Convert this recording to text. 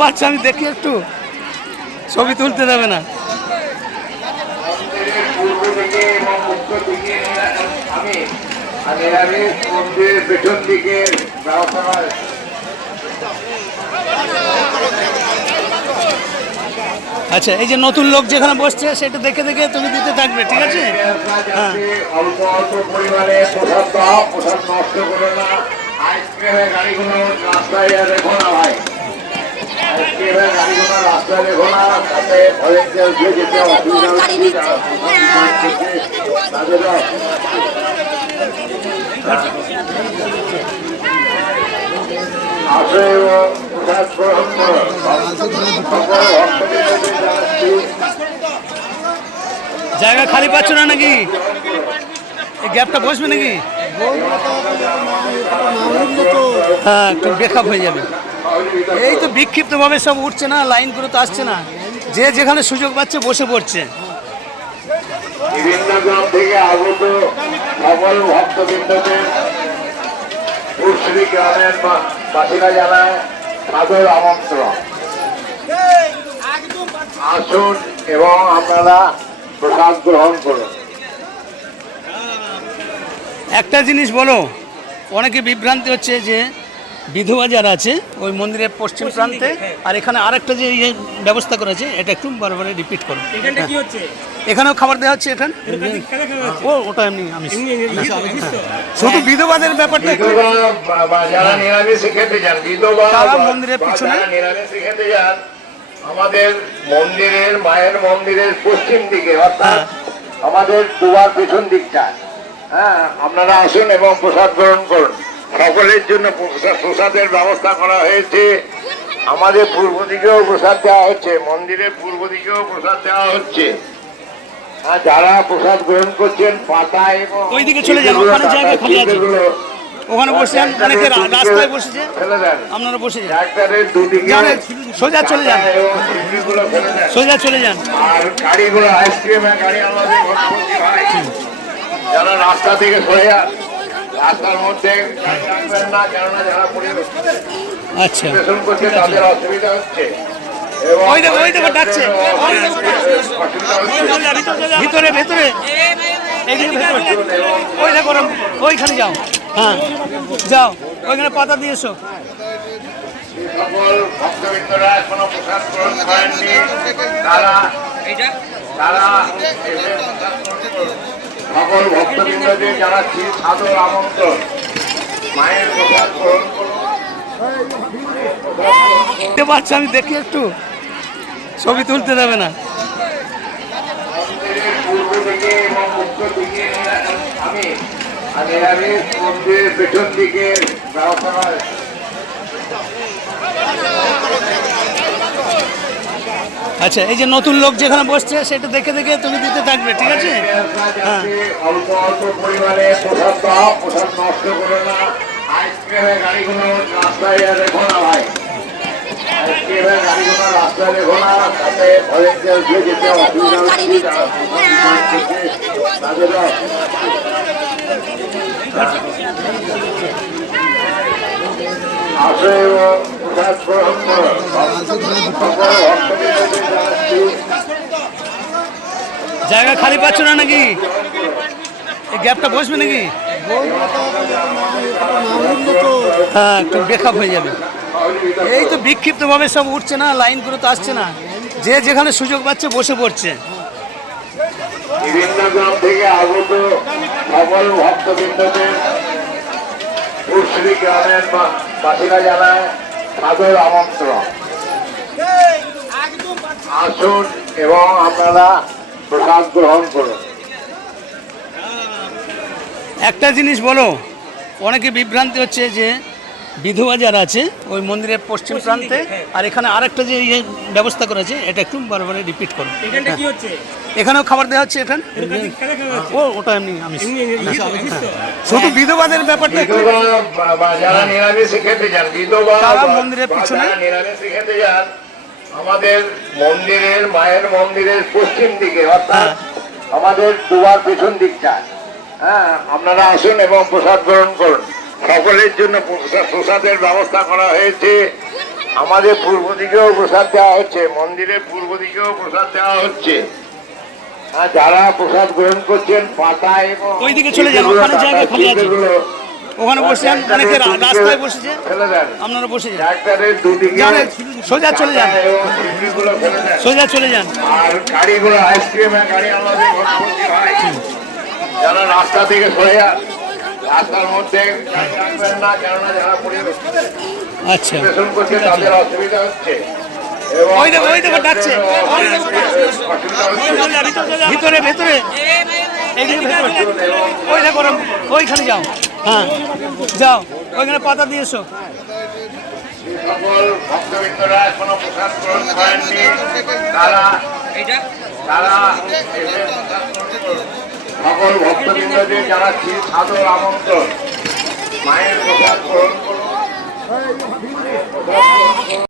পাচ্ছি আমি, দেখি একটু ছবি তুলতে দেবে না। পেছন দিকে আচ্ছা, এই যে নতুন লোক যেখানে বসছে সেটা দেখে দেখে তুমি দিতে থাকবে, ঠিক আছে? হ্যাঁ, অল্প অল্প পরিমাণে প্রসাদ দাও, প্রসাদ নষ্ট করো না। আইসক্রিমের গাড়িগুলো রাস্তায় রেখো না ভাই, আইসক্রিমের গাড়িগুলো রাস্তায় রেখো না, তাতে ভলেন্টিয়ার দিয়ে যেতে অসুবিধা আসে এবং প্রসাদ গ্রহণ করো। জায়গা খালি পাচ্ছ না নাকি? এই গ্যাপটা বসবে নাকি? হ্যাঁ, একটু বেকআপ হয়ে যাবে। এই তো বিক্ষিপ্তভাবে সব উঠছে না, লাইন করে তো আসছে না, যে যেখানে সুযোগ পাচ্ছে বসে পড়ছে। বিভিন্ন গ্রাম থেকে আগত সকল ভক্তবৃন্দদের গ্রামের বাসীরা জানায় সাদর আমন্ত্রণ। আসুন এবং আপনারা প্রসাদ গ্রহণ করুন। একটা জিনিস বলো, অনেকে বিভ্রান্তি হচ্ছে যে বিধবা যারা আছে ওই মন্দিরের পশ্চিম প্রান্তে, আর এখানে আরেকটা যে ইয়ে ব্যবস্থা করা আছে, এটা একটু বারবার রিপিট করো। এখানেও খাবার দেওয়া হচ্ছে এখানে? ও ওটা এমনি আমি শুধু বিধবাদের ব্যাপারটা যারা নিরামিষে খেতে যান, বিধবা তারা মন্দিরের পিছনে নিরামিষে খেতে যান আমাদের মন্দিরের, মায়ের মন্দিরের পশ্চিম দিকে, অর্থাৎ আমাদের দুয়ার পেছন দিকটা। হ্যাঁ, আপনারা আসুন এবং প্রসাদ গ্রহণ করুন। সকলের জন্য প্রসাদের ব্যবস্থা করা হয়েছে। আমাদের পূর্ব দিকেও প্রসাদ দেওয়া হচ্ছে, মন্দিরের পূর্ব দিকেও প্রসাদ দেওয়া হচ্ছে। যারা প্রসাদ গ্রহণ করছেন পাতা এবং ওইদিকে চলে যান, ওখানে জায়গা খালি আছে, ওখানে বসে অনেকে রাস্তায় বসেছে, আপনারা বসে যান, সোজা চলে যান, সোজা চলে যান। আর গাড়িগুলো আইসক্রিমের গাড়ি আমাদের যারা রাস্তা থেকে সরে যান, রাস্তার মধ্যে রাখবেন না, কেননা যারা পরিবেশন করছে তাদের অসুবিধা হচ্ছে। ওই দেখো, ওই দেখো ডাকছে ভিতরে ভেতরে, ওই দেখো ওইখানে যাও। হ্যাঁ যাও, ওইখানে পাতা দিয়ে এসো। সকল ভক্তবৃন্দরা এখনো প্রসাদ গ্রহণ করেননি, তারা সকল ভক্তবৃন্দদের জানাচ্ছি সাদর আমন্ত্রণ, মায়ের প্রসাদ গ্রহণ করুন। পাচ্ছি আমি, দেখি একটু ছবি তুলতে দেবে না। পূর্ব দিকে এবং উত্তর দিকে আমি মন্দিরের পেছন দিকে ব্যবস্থা করা। আচ্ছা, এই যে নতুন লোক যেখানে বসছে সেটা দেখে দেখে তুমি দিতে থাকবে, ঠিক আছে? হ্যাঁ, অল্প অল্প পরিমাণে প্রসাদ দাও, প্রসাদ নষ্ট করো না। আইসক্রিমের গাড়িগুলো রাস্তায় রেখো না ভাই, আইসক্রিমের গাড়িগুলো রাস্তায় রেখো না, তাতে ভলেন্টিয়ার দিয়ে যেতে অসুবিধা আসে এবং প্রসাদ গ্রহণ করো। জায়গা খালি পাচ্ছ না নাকি? এই গ্যাপটা বসবে নাকি? হ্যাঁ, একটু বেকআপ হয়ে যাবে। এই তো বিক্ষিপ্তভাবে সব উঠছে না, লাইন করে তো আসছে না, যে যেখানে সুযোগ পাচ্ছে বসে পড়ছে। বিভিন্ন গ্রাম থেকে আগত সকল ভক্তবৃন্দদের গ্রামের বাসীরা জানায় সাদর আমন্ত্রণ। আসুন এবং আপনারা প্রসাদ গ্রহণ করুন। একটা জিনিস বলো, অনেকে বিভ্রান্তি হচ্ছে যে বিধবা যারা আছে ওই মন্দিরের পশ্চিম প্রান্তে, আর এখানে আরেকটা যে ইয়ে ব্যবস্থা করা আছে, এটা একটু বারবার রিপিট করো। এখানেও খাবার দেওয়া হচ্ছে এখানে? ও ওটা এমনি আমি শুধু বিধবাদের ব্যাপারটা যারা নিরামিষে খেতে যান, বিধবা তারা মন্দিরের পিছনে নিরামিষে খেতে যান আমাদের মন্দিরের, মায়ের মন্দিরের পশ্চিম দিকে, অর্থাৎ আমাদের দুয়ার পেছন দিকটা। হ্যাঁ, আপনারা আসুন এবং প্রসাদ গ্রহণ করুন। সকলের জন্য প্রসাদের ব্যবস্থা করা হয়েছে। আমাদের পূর্ব দিকেও প্রসাদ দেওয়া হচ্ছে, মন্দিরের পূর্ব দিকেও প্রসাদ দেওয়া হচ্ছে। আর যারা প্রসাদ গ্রহণ করছেন পাতা এবং ওইদিকে চলে যান, ওখানে জায়গা খালি আছে। ওখানে বসে যান, অনেকে রাস্তায় বসেছে, ফেলে দেন। আপনারা বসে যান, ট্রাক্টরের দুদিকে যান, সোজা চলে যান, পাতা এবং ছিদ্রগুলো ফেলে দেন। সোজা চলে যান। আর গাড়িগুলো আইসক্রিমের গাড়ি আমাদের ভর্তি হয়, যারা রাস্তা থেকে সরে যান, রাস্তার মধ্যে গাড়ি রাখবেন না, কেননা যারা পরিবেশন আচ্ছা, করছে তাদের অসুবিধা হচ্ছে। এবং ওই দেখো ডাকছে, অসুবিধা হচ্ছে। ভিতরে ভেতরে, এইদিকে ভেতরে, ওই দেখো ওইখানে যাও, হ্যাঁ যাও, ওইখানে পাতা দিয়ে এসো। সকল ভক্তবৃন্দরা এখনো প্রসাদ গ্রহণ করেননি, তারা এসে প্রসাদ গ্রহণ করুন। সকল ভক্তবৃন্দদের জানাচ্ছি সাদর আমন্ত্রণ, মায়ের প্রসাদ গ্রহণ করুন। মায়ের প্রসাদ গ্রহণ